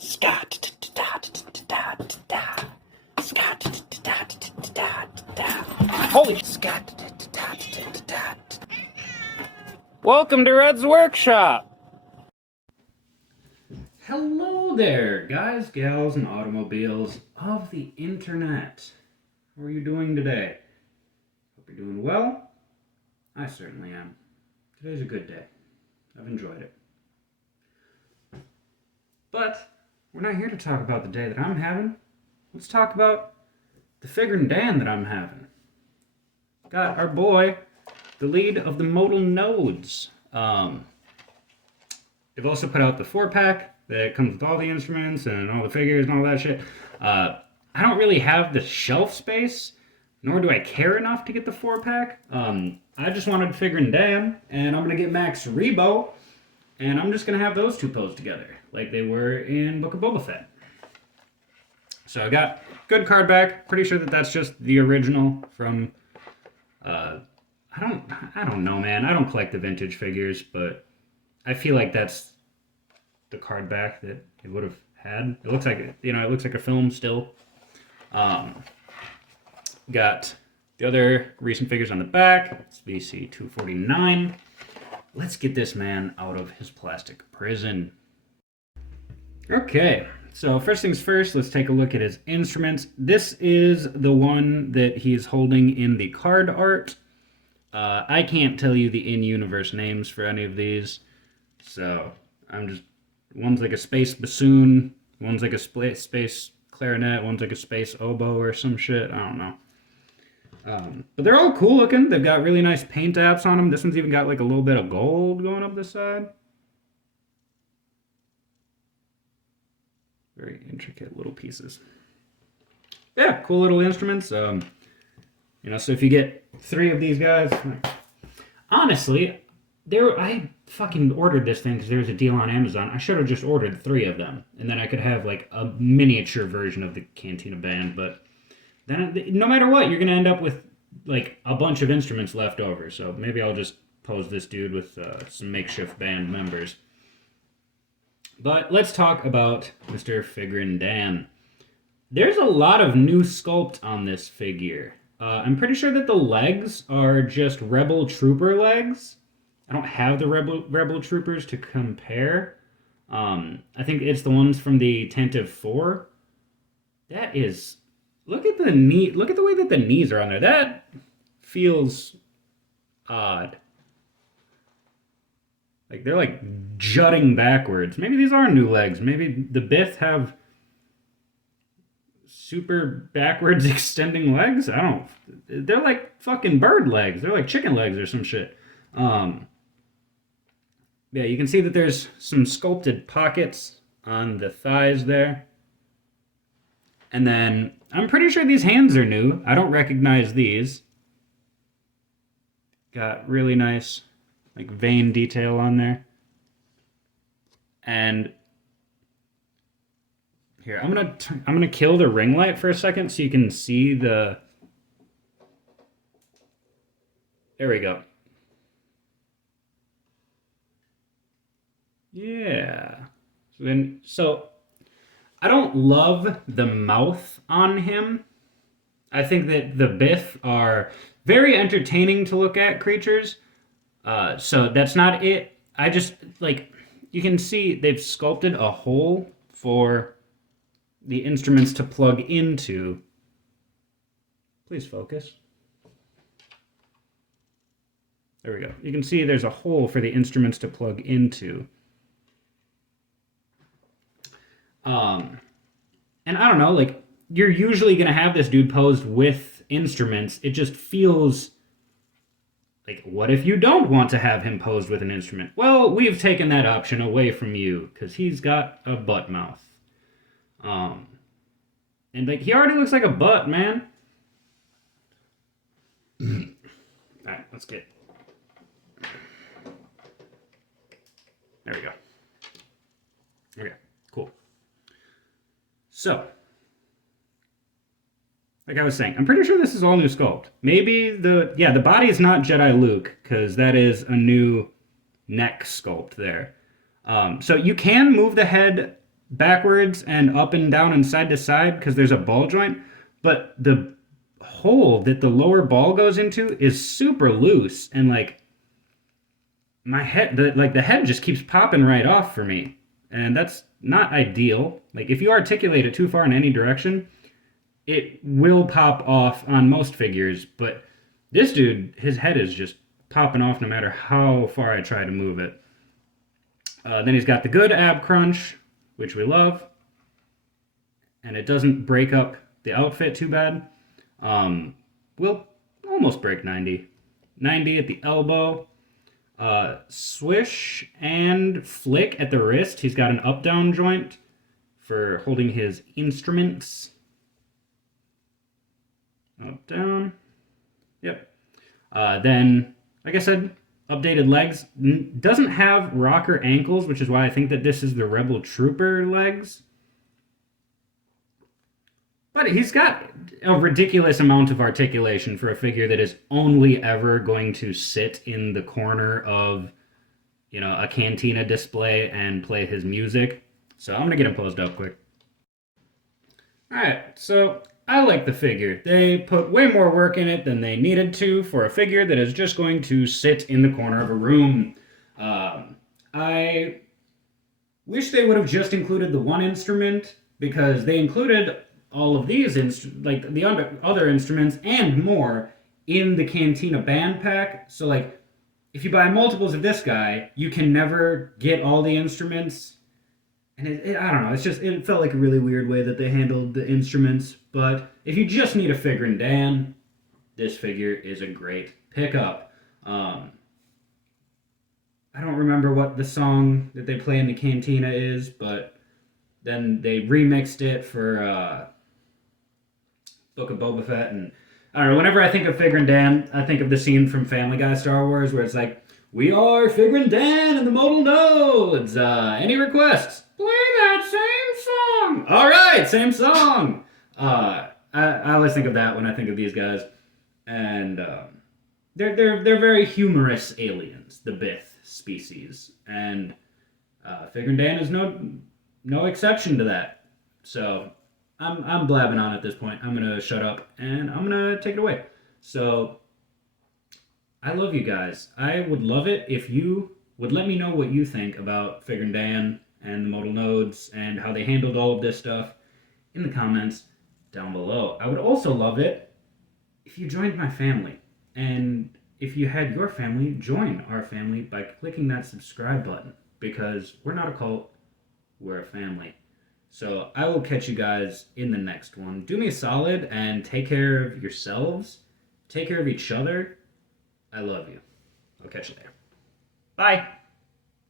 Scott. Holy Scott. Welcome to Red's Workshop. Hello there, guys, gals, and automobiles of the internet. How are you doing today? Hope you're doing well. I certainly am. Today's a good day. I've enjoyed it. But we're not here to talk about the day that I'm having. Let's talk about the Figrin Dan that I'm having. Got our boy, the lead of the modal nodes. They've also put out the 4-pack that comes with all the instruments and all the figures and all that shit. I don't really have the shelf space, nor do I care enough to get the 4-pack. I just wanted Figrin Dan, and I'm going to get Max Rebo, and I'm just going to have those two posed together, like they were in Book of Boba Fett. So I got good card back. Pretty sure that that's just the original from... I don't know, man. I don't collect the vintage figures, but I feel like that's the card back that it would have had. It looks like it looks like a film still. Got the other recent figures on the back. It's VC 249. Let's get this man out of his plastic prison. Okay, so first things first, let's take a look at his instruments. This is the one that he's holding in the card art. I can't tell you the in-universe names for any of these, so one's like a space bassoon, one's like a space clarinet, one's like a space oboe or some shit, I don't know. But they're all cool looking. They've got really nice paint apps on them. This one's even got like a little bit of gold going up the side. Very intricate little pieces. Yeah, cool little instruments. So if you get 3 of these guys, honestly, I fucking ordered this thing because there was a deal on Amazon. I should have just ordered 3 of them, and then I could have like a miniature version of the Cantina band. But then, no matter what, you're gonna end up with like a bunch of instruments left over. So maybe I'll just pose this dude with some makeshift band members. But let's talk about Mr. Figrin Dan. There's a lot of new sculpt on this figure. I'm pretty sure that the legs are just Rebel Trooper legs. I don't have the Rebel Troopers to compare. I think it's the ones from the Tantive 4. That is... Look at the knee. Look at the way that the knees are on there. That feels odd. Like they're like jutting backwards. Maybe these are new legs. Maybe the Bith have super backwards extending legs. They're like fucking bird legs. They're like chicken legs or some shit. Yeah, you can see that there's some sculpted pockets on the thighs there. And then I'm pretty sure these hands are new. I don't recognize these. Got really nice like vein detail on there. And here, I'm gonna kill the ring light for a second so you can see the... There we go. Yeah. So I don't love the mouth on him. I think that the Bith are very entertaining to look at creatures. So that's not it. I just, like, you can see they've sculpted a hole for the instruments to plug into. Please focus. There we go. You can see there's a hole for the instruments to plug into. And I don't know, like, you're usually going to have this dude posed with instruments. It just feels like, what if you don't want to have him posed with an instrument? Well, we've taken that option away from you because he's got a butt mouth. And like, he already looks like a butt, man. Alright, let's get... There we go. Okay, cool. So, like I was saying, I'm pretty sure this is all new sculpt. Maybe the body is not Jedi Luke, because that is a new neck sculpt there. So you can move the head backwards and up and down and side to side because there's a ball joint, but the hole that the lower ball goes into is super loose, and like my head, the head just keeps popping right off for me, and that's not ideal. Like if you articulate it too far in any direction, it will pop off on most figures, but this dude, his head is just popping off no matter how far I try to move it. Then he's got the good ab crunch, which we love, and it doesn't break up the outfit too bad. Will almost break 90. 90 at the elbow. Swish and flick at the wrist. He's got an up-down joint for holding his instruments. Up, down. Yep. Then, like I said, updated legs. Doesn't have rocker ankles, which is why I think that this is the Rebel Trooper legs. But he's got a ridiculous amount of articulation for a figure that is only ever going to sit in the corner of, a cantina display and play his music. So I'm going to get him posed up quick. Alright, so I like the figure. They put way more work in it than they needed to for a figure that is just going to sit in the corner of a room. I wish they would have just included the one instrument, because they included all of these the other instruments and more in the Cantina band pack. So like, if you buy multiples of this guy, you can never get all the instruments. And I don't know, it felt like a really weird way that they handled the instruments. But if you just need a Figrin Dan, this figure is a great pickup. I don't remember what the song that they play in the Cantina is, but then they remixed it for Book of Boba Fett, and I don't know, whenever I think of Figrin Dan, I think of the scene from Family Guy Star Wars where it's like, "We are Figrin Dan and the Modal Nodes. Any requests? Play that same song." All right, same song. I always think of that when I think of these guys, and they're very humorous aliens, the Bith species, and Figrin Dan is no exception to that. So I'm blabbing on at this point. I'm gonna shut up and I'm gonna take it away. So I love you guys. I would love it if you would let me know what you think about Figrin Dan and the modal nodes and how they handled all of this stuff in the comments down below. I would also love it if you joined my family, and if you had your family join our family by clicking that subscribe button, because we're not a cult, we're a family. So I will catch you guys in the next one. Do me a solid and take care of yourselves. Take care of each other. I love you. I'll catch you there. Bye.